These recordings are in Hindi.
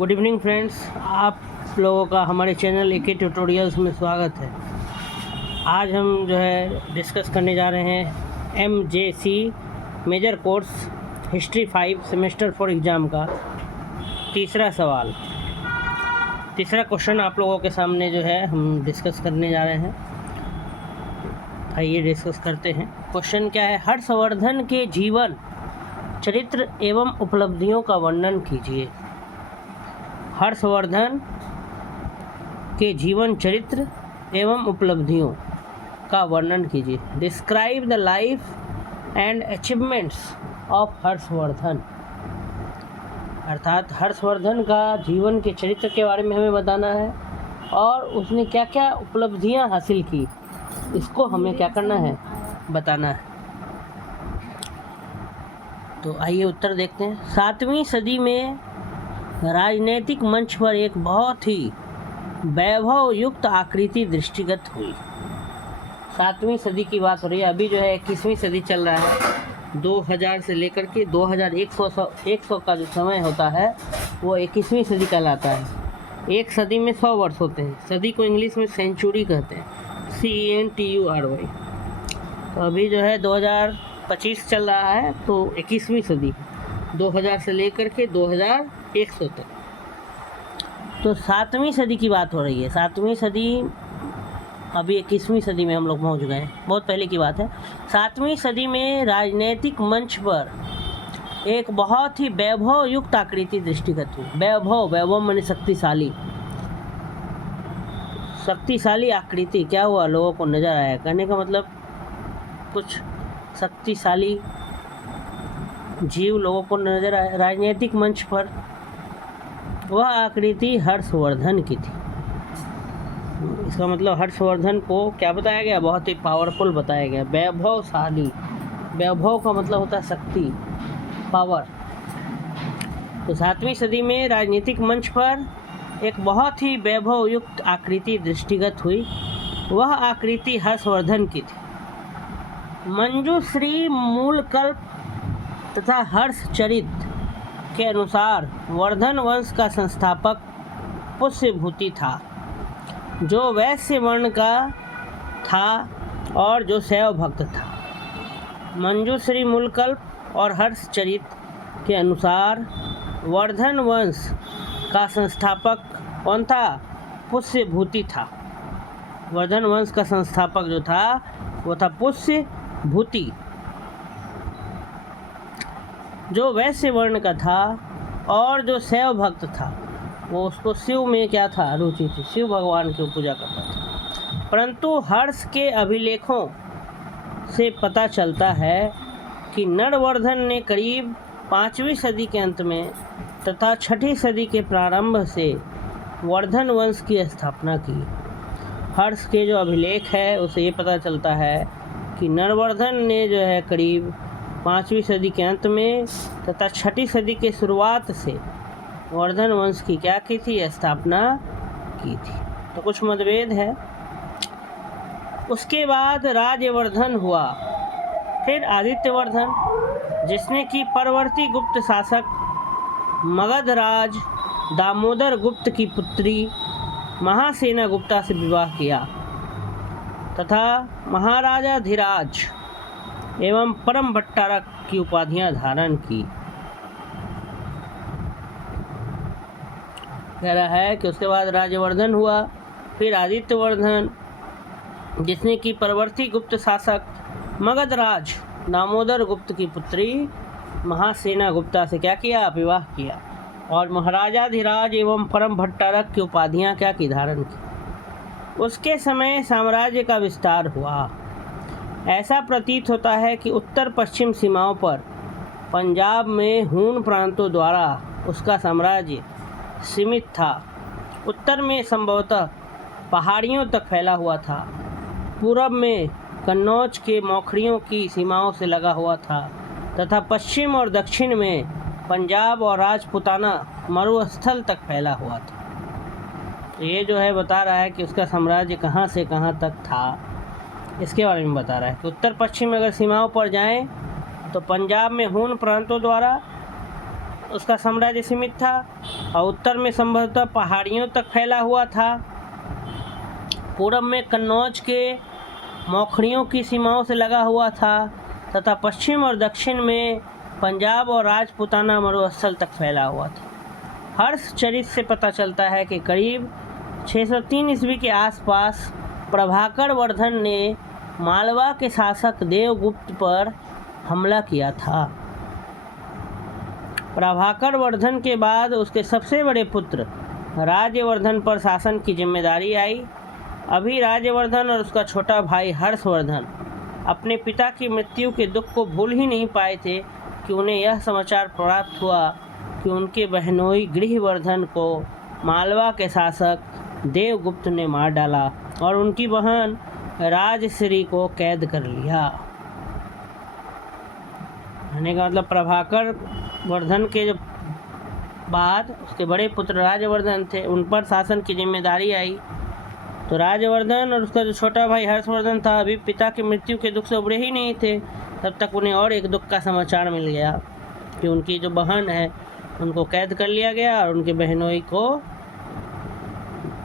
गुड इवनिंग फ्रेंड्स, आप लोगों का हमारे चैनल एके ट्यूटोरियल्स में स्वागत है। आज हम जो है डिस्कस करने जा रहे हैं MJC major course history 5 semester 4 exam का तीसरा सवाल। तीसरा क्वेश्चन आप लोगों के सामने जो है हम डिस्कस करने जा रहे हैं। आइए डिस्कस करते हैं। क्वेश्चन क्या है? हर्षवर्धन के जीवन चरित्र एवं उपलब्धियों का वर्णन कीजिए। हर्षवर्धन के जीवन चरित्र एवं उपलब्धियों का वर्णन कीजिए। Describe the life and achievements of Harshvardhan. अर्थात हर्षवर्धन का जीवन के चरित्र के बारे में हमें बताना है और उसने क्या क्या उपलब्धियां हासिल की, इसको हमें क्या करना है, बताना है। तो आइए उत्तर देखते हैं। 7वीं सदी में राजनीतिक मंच पर एक बहुत ही वैभव युक्त आकृति दृष्टिगत हुई। 7वीं सदी की बात हो रही है। अभी जो है 21वीं सदी चल रहा है। 2000 से लेकर के 2100 का जो समय होता है वो 21वीं सदी कहलाता है। एक सदी में 100 वर्ष होते हैं। सदी को इंग्लिश में सेंचुरी कहते हैं, CENTURY। तो अभी जो है 2025 चल रहा है, तो 21वीं सदी 2000 से लेकर के 2100 तक। तो 7वीं सदी की बात हो रही है। 7वीं सदी अभी 21वीं सदी में हम लोग पहुंच गए हैं, बहुत पहले की बात है। 7वीं सदी में राजनीतिक मंच पर एक बहुत ही वैभव युक्त आकृति दृष्टिगत हुई। वैभव माने शक्तिशाली। शक्तिशाली आकृति क्या हुआ, लोगों को नज़र आया। कहने का मतलब कुछ शक्तिशाली जीव लोगों को नजर आए राजनीतिक मंच पर। वह आकृति हर्षवर्धन की थी। इसका मतलब हर्षवर्धन को क्या बताया गया? बहुत ही पावरफुल बताया गया, वैभवशाली। वैभव का मतलब होता है शक्ति, पावर। तो 7वीं सदी में राजनीतिक मंच पर एक बहुत ही वैभव युक्त आकृति दृष्टिगत हुई। वह आकृति हर्षवर्धन की थी। मंजूश्री मूलकल्प तथा हर्षचरित के अनुसार वर्धन वंश का संस्थापक पुष्यभूति था, जो वैश्य वर्ण का था और जो शैव भक्त था। मंजूश्री मूलकल्प और हर्षचरित के अनुसार वर्धन वंश का संस्थापक कौन था? पुष्यभूति था। वर्धन वंश का संस्थापक जो था वो था पुष्यभूति, जो वैश्य वर्ण का था और जो शैव भक्त था। वो उसको शिव में क्या था? रुचि थी, शिव भगवान की पूजा करता था। परंतु हर्ष के अभिलेखों से पता चलता है कि नरवर्धन ने करीब 5वीं सदी के अंत में तथा 6ठी सदी के प्रारंभ से वर्धन वंश की स्थापना की। हर्ष के जो अभिलेख है उसे ये पता चलता है कि नरवर्धन ने जो है करीब 5वीं सदी के अंत में तथा 6ठी सदी के शुरुआत से वर्धन वंश की क्या की थी? स्थापना की थी। तो कुछ मतभेद है। उसके बाद राज्यवर्धन हुआ, फिर आदित्यवर्धन, जिसने कि परवर्ती गुप्त शासक मगध राज दामोदर गुप्त की पुत्री महासेना गुप्ता से विवाह किया तथा महाराजाधिराज एवं परम भट्टारक की उपाधियां धारण की। कह रहा है कि उसके बाद राज्यवर्धन हुआ, फिर आदित्यवर्धन, जिसने कि परवर्ती गुप्त शासक मगध राज दामोदर गुप्त की पुत्री महासेना गुप्ता से क्या किया? विवाह किया और महाराजाधिराज एवं परम भट्टारक की उपाधियां क्या की? धारण की। उसके समय साम्राज्य का विस्तार हुआ। ऐसा प्रतीत होता है कि उत्तर पश्चिम सीमाओं पर पंजाब में हूण प्रांतों द्वारा उसका साम्राज्य सीमित था। उत्तर में संभवतः पहाड़ियों तक फैला हुआ था, पूरब में कन्नौज के मौखड़ियों की सीमाओं से लगा हुआ था तथा पश्चिम और दक्षिण में पंजाब और राजपूताना मरुस्थल तक फैला हुआ था। तो ये जो है बता रहा है कि उसका साम्राज्य कहाँ से कहाँ तक था, इसके बारे में बता रहा है कि उत्तर पश्चिम अगर सीमाओं पर जाएं तो पंजाब में हूण प्रांतों द्वारा उसका साम्राज्य सीमित था, और उत्तर में संभवतः पहाड़ियों तक फैला हुआ था। पूरब में कन्नौज के मौखड़ियों की सीमाओं से लगा हुआ था तथा पश्चिम और दक्षिण में पंजाब और राजपूताना मरुस्थल तक फैला हुआ था। हर्ष चरित से पता चलता है कि करीब 603 ईस्वी के आसपास प्रभाकर वर्धन ने मालवा के शासक देवगुप्त पर हमला किया था। प्रभाकर वर्धन के बाद उसके सबसे बड़े पुत्र राज्यवर्धन पर शासन की जिम्मेदारी आई। अभी राज्यवर्धन और उसका छोटा भाई हर्षवर्धन अपने पिता की मृत्यु के दुख को भूल ही नहीं पाए थे कि उन्हें यह समाचार प्राप्त हुआ कि उनके बहनोई गृहवर्धन को मालवा के शासक देवगुप्त ने मार डाला और उनकी बहन राजश्री को कैद कर लिया। कहने का मतलब प्रभाकर वर्धन के जो बाद उसके बड़े पुत्र राज्यवर्धन थे, उन पर शासन की जिम्मेदारी आई। तो राज्यवर्धन और उसका जो छोटा भाई हर्षवर्धन था, अभी पिता की मृत्यु के दुख से उबरे ही नहीं थे, तब तक उन्हें और एक दुख का समाचार मिल गया कि उनकी जो बहन है उनको कैद कर लिया गया और उनके बहनोई को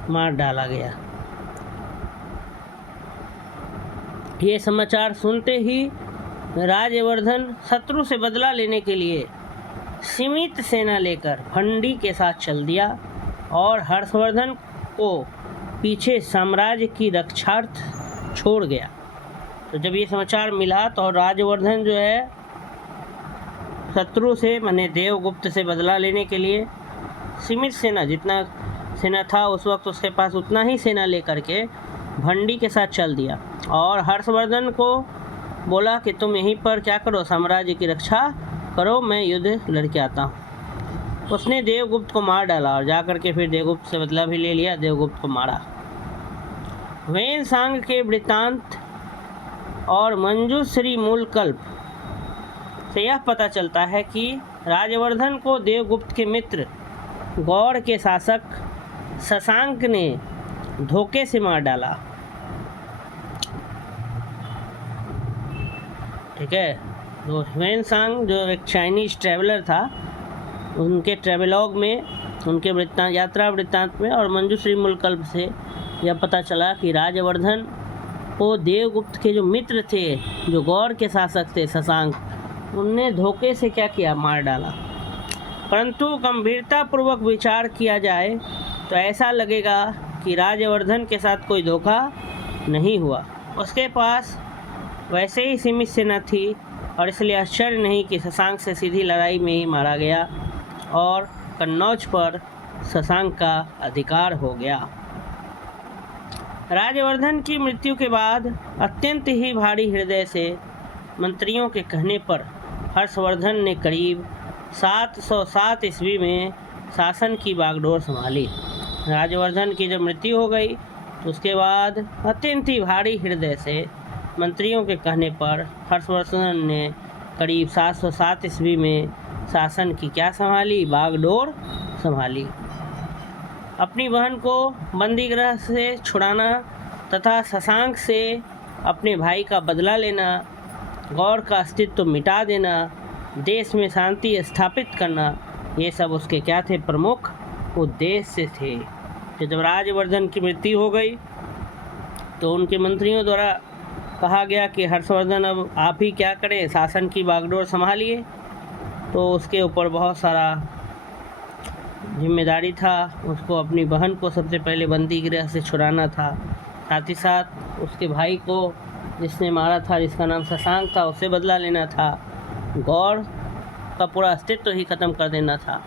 मार डाला गया। ये समाचार सुनते ही राज्यवर्धन शत्रु से बदला लेने के लिए सीमित सेना लेकर भंडी के साथ चल दिया और हर्षवर्धन को पीछे साम्राज्य की रक्षार्थ छोड़ गया। तो जब ये समाचार मिला तो राज्यवर्धन जो है शत्रु से माने देवगुप्त से बदला लेने के लिए सीमित सेना, जितना सेना था उस वक्त उसके पास उतना ही सेना लेकर के भंडी के साथ चल दिया और हर्षवर्धन को बोला कि तुम यहीं पर क्या करो, साम्राज्य की रक्षा करो, मैं युद्ध लड़के आता हूँ। उसने देवगुप्त को मार डाला और जाकर के फिर देवगुप्त से बदला भी ले लिया, देवगुप्त को मारा। वेनसांग के वृत्तांत और मंजूश्री मूलकल्प से यह पता चलता है कि राज्यवर्धन को देवगुप्त के मित्र गौड़ के शासक शशांक ने धोखे से मार डाला। ठीक है, तो वेनसांग जो एक चाइनीज ट्रैवलर था, उनके ट्रैवलॉग में, उनके वृत्तांत, यात्रा वृत्तांत में और मंजूश्री मूलकल्प से यह पता चला कि राज्यवर्धन को देवगुप्त के जो मित्र थे, जो गौड़ के शासक थे शशांक, उनने धोखे से क्या किया, मार डाला। परंतु गंभीरतापूर्वक विचार किया जाए तो ऐसा लगेगा कि राज्यवर्धन के साथ कोई धोखा नहीं हुआ। उसके पास वैसे ही सीमित सेना थी और इसलिए आश्चर्य नहीं कि शशांक से सीधी लड़ाई में ही मारा गया और कन्नौज पर शशांक का अधिकार हो गया। राज्यवर्धन की मृत्यु के बाद अत्यंत ही भारी हृदय से मंत्रियों के कहने पर हर्षवर्धन ने करीब 707 ईस्वी में शासन की बागडोर संभाली। राज्यवर्धन की जब मृत्यु हो गई तो उसके बाद अत्यंत ही भारी हृदय से मंत्रियों के कहने पर हर्षवर्धन ने करीब 707 ईस्वी में शासन की क्या संभाली, बागडोर संभाली। अपनी बहन को बंदीगृह से छुड़ाना तथा शशांक से अपने भाई का बदला लेना, गौड़ का अस्तित्व मिटा देना, देश में शांति स्थापित करना, ये सब उसके क्या थे, प्रमुख उद्देश्य थे। कि जब राज्यवर्धन की मृत्यु हो गई तो उनके मंत्रियों द्वारा कहा गया कि हर्षवर्धन अब आप ही क्या करें, शासन की बागडोर संभालिए। तो उसके ऊपर बहुत सारा जिम्मेदारी था। उसको अपनी बहन को सबसे पहले बंदी गृह से छुड़ाना था, साथ ही साथ उसके भाई को जिसने मारा था, जिसका नाम शशांक था, उससे बदला लेना था, गौड़ का पूरा अस्तित्व ही ख़त्म कर देना था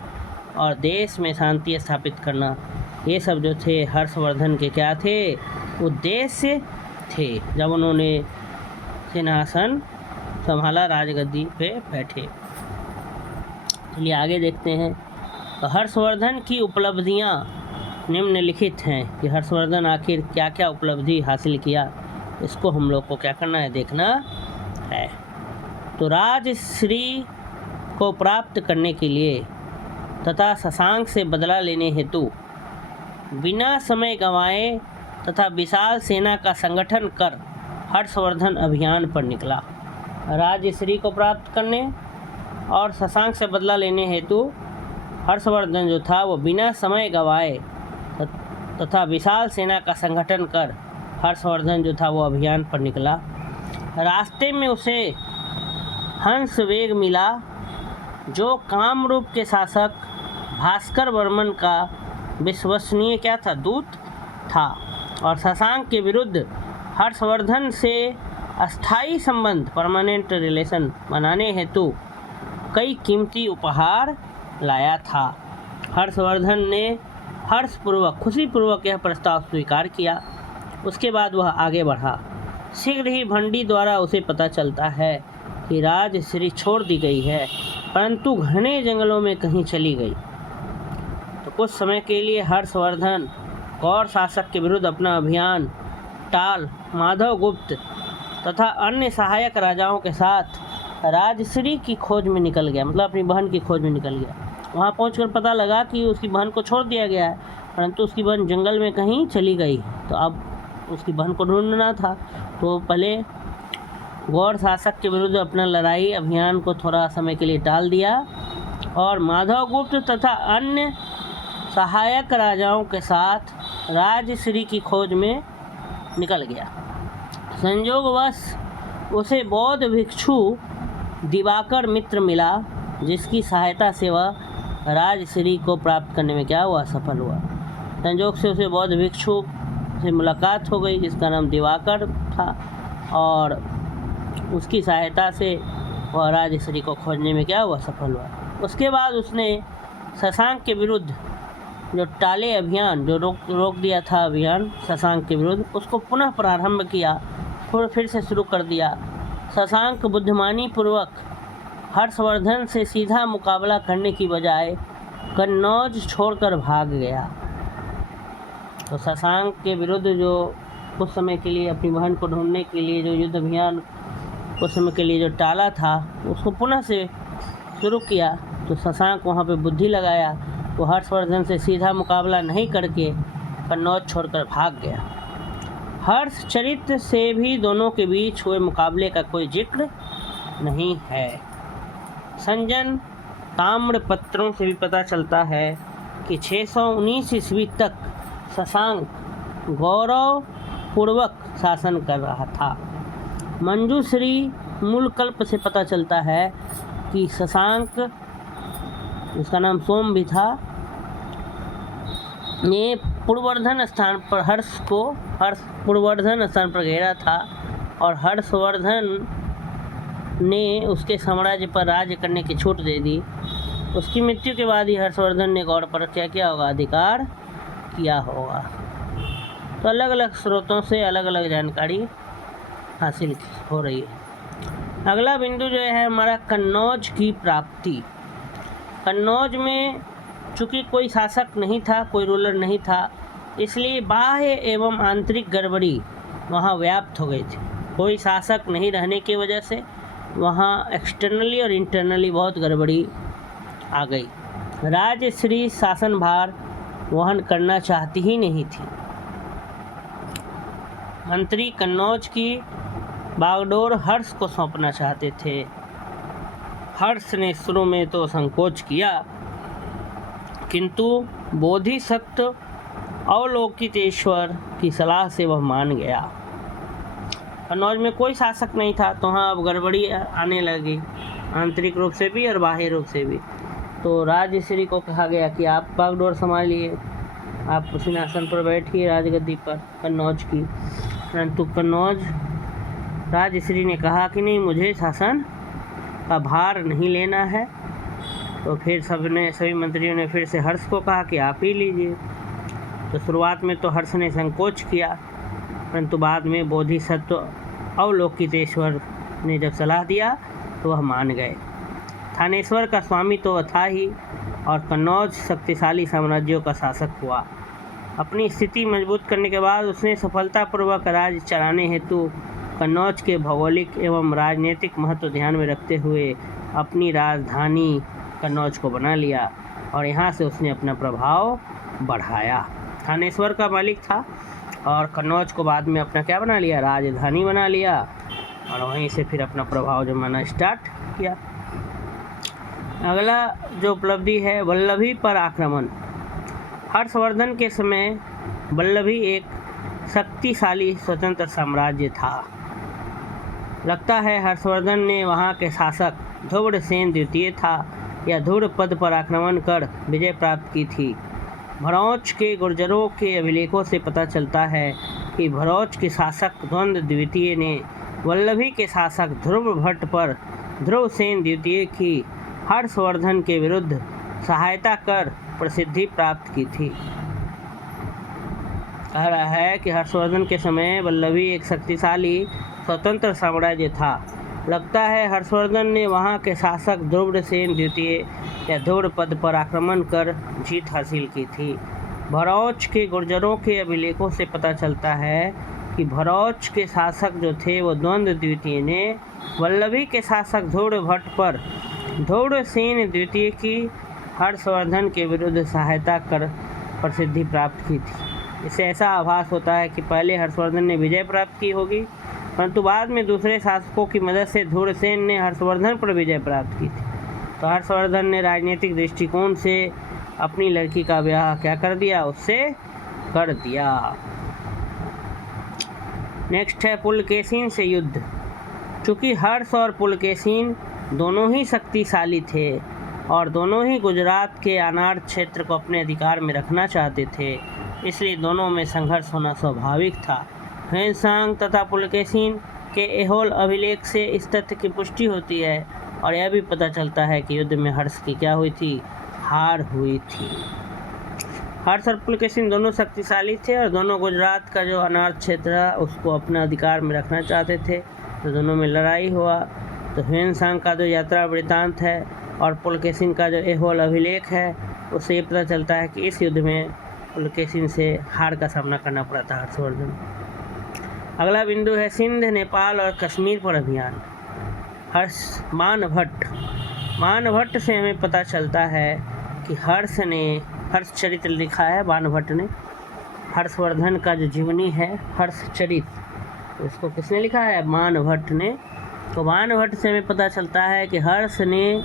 और देश में शांति स्थापित करना। ये सब जो थे हर्षवर्धन के क्या थे, उद्देश्य थे जब उन्होंने सिंहासन संभाला, राजगद्दी पे बैठे। चलिए आगे देखते हैं। तो हर्षवर्धन की उपलब्धियां निम्नलिखित हैं कि हर्षवर्धन आखिर क्या क्या उपलब्धि हासिल किया, इसको हम लोग को क्या करना है, देखना है। तो राजश्री को प्राप्त करने के लिए तथा शशांक से बदला लेने हेतु बिना समय गंवाए तथा विशाल सेना का संगठन कर हर्षवर्धन अभियान पर निकला। राजश्री को प्राप्त करने और शशांक से बदला लेने हेतु हर्षवर्धन जो था वो बिना समय गंवाए तथा विशाल सेना का संगठन कर हर्षवर्धन जो था वो अभियान पर निकला। रास्ते में उसे हंस वेग मिला, जो कामरूप के शासक भास्कर वर्मन का विश्वसनीय क्या था, दूत था, और शशांक के विरुद्ध हर्षवर्धन से अस्थायी संबंध परमानेंट रिलेशन बनाने हेतु कई कीमती उपहार लाया था। हर्षवर्धन ने हर्षपूर्वक खुशीपूर्वक यह प्रस्ताव स्वीकार किया। उसके बाद वह आगे बढ़ा। शीघ्र ही भंडी द्वारा उसे पता चलता है कि राजश्री छोड़ दी गई है, परंतु घने जंगलों में कहीं चली गई। तो कुछ समय के लिए हर्षवर्धन गौड़ शासक के विरुद्ध अपना अभियान टाल माधव गुप्त तथा अन्य सहायक राजाओं के साथ राजश्री की खोज में निकल गया, मतलब अपनी बहन की खोज में निकल गया। वहाँ पहुंचकर पता लगा कि उसकी बहन को छोड़ दिया गया है, परंतु उसकी बहन जंगल में कहीं चली गई। तो अब उसकी बहन को ढूंढना था, तो पहले गौड़ शासक के विरुद्ध अपना लड़ाई अभियान को थोड़ा समय के लिए टाल दिया और माधव गुप्त तथा अन्य सहायक राजाओं के साथ राजश्री की खोज में निकल गया। संयोगवश उसे बौद्ध भिक्षु दिवाकर मित्र मिला, जिसकी सहायता से वह राजश्री को प्राप्त करने में क्या हुआ, सफल हुआ। संयोग से उसे बौद्ध भिक्षु से मुलाकात हो गई, जिसका नाम दिवाकर था, और उसकी सहायता से वह राजश्री को खोजने में क्या हुआ, सफल हुआ। उसके बाद उसने शशांक के विरुद्ध जो टाले अभियान, जो रोक दिया था अभियान शशांक के विरुद्ध, उसको पुनः प्रारंभ किया, फिर से शुरू कर दिया। शशांक बुद्धिमानी पूर्वक हर्षवर्धन से सीधा मुकाबला करने की बजाय कन्नौज छोड़कर भाग गया। तो शशांक के विरुद्ध जो कुछ समय के लिए अपनी बहन को ढूंढने के लिए जो युद्ध अभियान कुछ समय के लिए जो टाला था, उसको पुनः से शुरू किया। तो शशांक वहाँ पे बुद्धि लगाया, वो हर्षवर्धन से सीधा मुकाबला नहीं करके कन्नौज छोड़कर भाग गया। हर्षचरित्र से भी दोनों के बीच हुए मुकाबले का कोई जिक्र नहीं है। संजन ताम्रपत्रों से भी पता चलता है कि 619 ईस्वी तक शशांक गौरवपूर्वक शासन कर रहा था। मंजूश्री मूलकल्प से पता चलता है कि शशांक, उसका नाम सोम भी था, ने पुरवर्धन स्थान पर पुरवर्धन स्थान पर घेरा था और हर्षवर्धन ने उसके साम्राज्य पर राज्य करने की छूट दे दी। उसकी मृत्यु के बाद ही हर्षवर्धन ने गौड़ पर क्या किया होगा, अधिकार किया होगा। तो अलग अलग स्रोतों से अलग अलग जानकारी हासिल हो रही है। अगला बिंदु जो है हमारा कन्नौज की प्राप्ति। कन्नौज में चूँकि कोई शासक नहीं था, कोई रूलर नहीं था, इसलिए बाह्य एवं आंतरिक गड़बड़ी वहाँ व्याप्त हो गई थी। कोई शासक नहीं रहने की वजह से वहाँ एक्सटर्नली और इंटरनली बहुत गड़बड़ी आ गई। राजश्री शासन भार वहन करना चाहती ही नहीं थी। मंत्री कन्नौज की बागडोर हर्ष को सौंपना चाहते थे। हर्ष ने शुरू में तो संकोच किया, किंतु बोधिसत्व अवलोकितेश्वर की सलाह से वह मान गया। कन्नौज में कोई शासक नहीं था, तो हाँ अब गड़बड़ी आने लगी, आंतरिक रूप से भी और बाह्य रूप से भी। तो राजश्री को कहा गया कि आप बागडोर संभालिए, आप सिंहासन पर बैठिए राजगद्दी पर कन्नौज की। परंतु कन्नौज राजश्री ने कहा कि नहीं, मुझे शासन का भार नहीं लेना है। तो फिर सभी मंत्रियों ने फिर से हर्ष को कहा कि आप ही लीजिए। तो शुरुआत में तो हर्ष ने संकोच किया, परंतु बाद में बोधिसत्व अवलोकितेश्वर ने जब सलाह दिया तो वह मान गए। थानेश्वर का स्वामी तो वह था ही, और कन्नौज शक्तिशाली साम्राज्यों का शासक हुआ। अपनी स्थिति मजबूत करने के बाद उसने सफलतापूर्वक राज्य चलाने हेतु कन्नौज के भौगोलिक एवं राजनीतिक महत्व ध्यान में रखते हुए अपनी राजधानी कन्नौज को बना लिया, और यहाँ से उसने अपना प्रभाव बढ़ाया। थानेश्वर का मालिक था और कन्नौज को बाद में अपना क्या बना लिया, राजधानी बना लिया, और वहीं से फिर अपना प्रभाव जमाना स्टार्ट किया। अगला जो उपलब्धि है, वल्लभी पर आक्रमण। हर्षवर्धन के समय वल्लभी एक शक्तिशाली स्वतंत्र साम्राज्य था। लगता है हर्षवर्धन ने वहाँ के शासक ध्रुवसेन द्वितीय था या ध्रुवपद पर आक्रमण कर विजय प्राप्त की थी। भरौच के गुर्जरों के अभिलेखों से पता चलता है कि भरौच के शासक द्वंद्व द्वितीय ने वल्लभी के शासक ध्रुव भट्ट पर ध्रुवसेन द्वितीय की हर्षवर्धन के विरुद्ध सहायता कर प्रसिद्धि प्राप्त की थी। कह रहा है कि हर्षवर्धन के समय वल्लभी एक शक्तिशाली स्वतंत्र साम्राज्य था। लगता है हर्षवर्धन ने वहाँ के शासक ध्रुवसेन द्वितीय या ध्रुवपद पर आक्रमण कर जीत हासिल की थी। भरौच के गुर्जरों के अभिलेखों से पता चलता है कि भरौच के शासक जो थे वो द्वंद्व द्वितीय ने वल्लभी के शासक ध्रुव भट्ट पर ध्रुवसेन द्वितीय की हर्षवर्धन के विरुद्ध सहायता कर प्रसिद्धि प्राप्त की थी। इससे ऐसा आभास होता है कि पहले हर्षवर्धन ने विजय प्राप्त की होगी, परंतु बाद में दूसरे शासकों की मदद से ध्रुवसेन ने हर्षवर्धन पर विजय प्राप्त की थी। तो हर्षवर्धन ने राजनीतिक दृष्टिकोण से अपनी लड़की का ब्याह क्या कर दिया, उससे कर दिया। नेक्स्ट है पुलकेशिन से युद्ध। चूँकि हर्ष और पुलकेशिन दोनों ही शक्तिशाली थे और दोनों ही गुजरात के अनार क्षेत्र को अपने अधिकार में रखना चाहते थे, इसलिए दोनों में संघर्ष होना स्वाभाविक था। ह्वेनसांग तथा पुलकेशिन के ऐहोल अभिलेख से इस तथ्य की पुष्टि होती है और यह भी पता चलता है कि युद्ध में हर्ष की क्या हुई थी, हार हुई थी। हर्ष और पुलकेशिन दोनों शक्तिशाली थे और दोनों गुजरात का जो अनार क्षेत्र है उसको अपना अधिकार में रखना चाहते थे, तो दोनों में लड़ाई हुआ। तो ह्वेनसांग का जो यात्रा वृत्तांत है और पुलकेशिन का जो ऐहोल अभिलेख है उससे ये पता चलता है कि इस युद्ध में पुलकेशिन से हार का सामना करना पड़ा था हर्षवर्धन। अगला बिंदु है सिंध, नेपाल और कश्मीर पर अभियान। बाणभट्ट से हमें पता चलता है कि हर्षचरित्र लिखा है बाणभट्ट ने। हर्षवर्धन का जो जीवनी है हर्षचरित्र, उसको किसने लिखा है, बाणभट्ट ने। तो बाणभट्ट से हमें पता चलता है कि हर्ष ने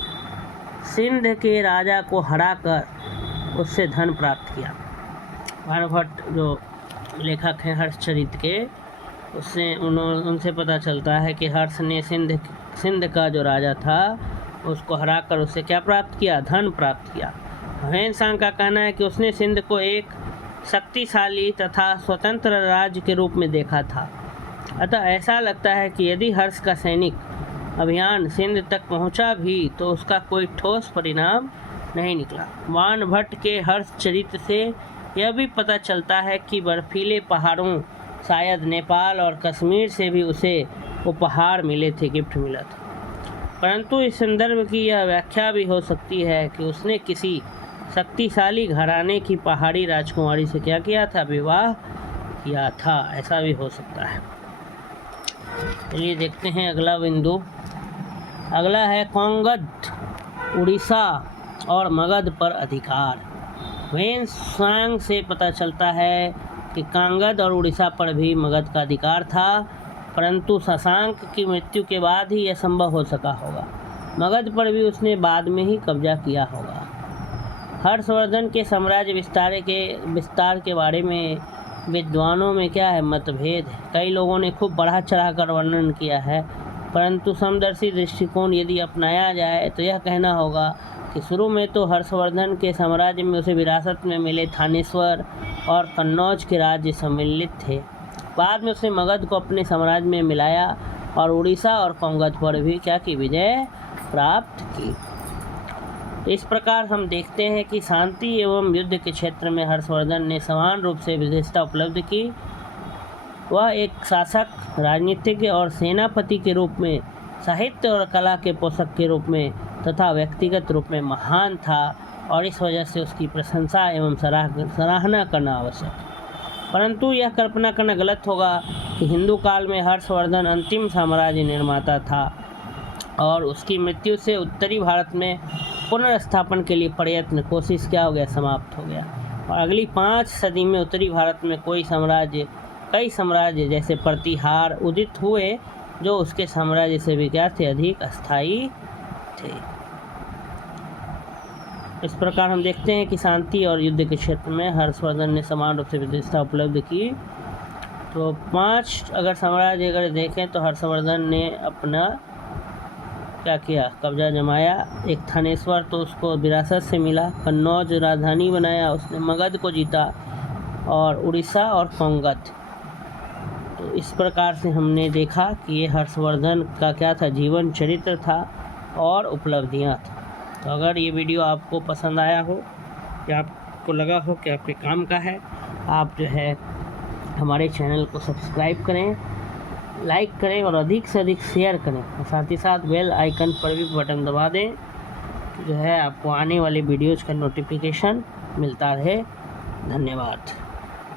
सिंध के राजा को हराकर उससे धन प्राप्त किया। बाणभट्ट जो लेखक हैं हर्षचरित्र के, उनसे पता चलता है कि हर्ष ने सिंध का जो राजा था उसको हराकर उससे क्या प्राप्त किया, धन प्राप्त किया। ह्वेनसांग का कहना है कि उसने सिंध को एक शक्तिशाली तथा स्वतंत्र राज्य के रूप में देखा था। अतः ऐसा लगता है कि यदि हर्ष का सैनिक अभियान सिंध तक पहुंचा भी तो उसका कोई ठोस परिणाम नहीं निकला। बाणभट्ट के हर्षचरित्र से यह भी पता चलता है कि बर्फीले पहाड़ों, शायद नेपाल और कश्मीर से भी उसे उपहार मिले थे, गिफ्ट मिला था। परंतु इस संदर्भ की यह व्याख्या भी हो सकती है कि उसने किसी शक्तिशाली घराने की पहाड़ी राजकुमारी से क्या किया था, विवाह किया था, ऐसा भी हो सकता है। चलिए देखते हैं अगला बिंदु। अगला है कांगद, उड़ीसा और मगध पर अधिकार। ह्वेनसांग से पता चलता है कि कांगद और उड़ीसा पर भी मगध का अधिकार था, परंतु शशांक की मृत्यु के बाद ही यह संभव हो सका होगा। मगध पर भी उसने बाद में ही कब्जा किया होगा। हर्षवर्धन के साम्राज्य विस्तार के बारे में विद्वानों में क्या है, मतभेद है। कई लोगों ने खूब बढ़ा चढ़ा कर वर्णन किया है, परंतु समदर्शी दृष्टिकोण यदि अपनाया जाए तो यह कहना होगा कि शुरू में तो हर्षवर्धन के साम्राज्य में उसे विरासत में मिले थानेश्वर और कन्नौज के राज्य सम्मिलित थे। बाद में उसने मगध को अपने साम्राज्य में मिलाया और उड़ीसा और कांगद पर भी क्या की, विजय प्राप्त की। इस प्रकार हम देखते हैं कि शांति एवं युद्ध के क्षेत्र में हर्षवर्धन ने समान रूप से विशेषता उपलब्ध की। वह एक शासक, राजनीतिज्ञ और सेनापति के रूप में, साहित्य और कला के पोषक के रूप में तथा व्यक्तिगत रूप में महान था और इस वजह से उसकी प्रशंसा एवं सराहना करना आवश्यक है। परंतु यह कल्पना करना गलत होगा कि हिंदू काल में हर्षवर्धन अंतिम साम्राज्य निर्माता था और उसकी मृत्यु से उत्तरी भारत में पुनर्स्थापन के लिए प्रयत्न कोशिश क्या हो गया, समाप्त हो गया। और अगली 5 सदी में उत्तरी भारत में कई साम्राज्य जैसे प्रतिहार उदित हुए जो उसके साम्राज्य से भी क्या थे, अधिक अस्थायी थे। इस प्रकार हम देखते हैं कि शांति और युद्ध के क्षेत्र में हर्षवर्धन ने समान रूप से प्रतिष्ठा उपलब्ध की। तो 5 अगर साम्राज्य अगर देखें तो हर्षवर्धन ने अपना क्या किया, कब्जा जमाया। एक थानेश्वर तो उसको विरासत से मिला, कन्नौज राजधानी बनाया उसने, मगध को जीता और उड़ीसा और पंगत। तो इस प्रकार से हमने देखा कि ये हर्षवर्धन का क्या था, जीवन चरित्र था और उपलब्धियां था। तो अगर ये वीडियो आपको पसंद आया हो या आपको लगा हो कि आपके काम का है, आप जो है हमारे चैनल को सब्सक्राइब करें, लाइक करें और अधिक से अधिक शेयर करें और साथ ही साथ बेल आइकन पर भी बटन दबा दें, जो है आपको आने वाले वीडियोज़ का नोटिफिकेशन मिलता रहे। धन्यवाद।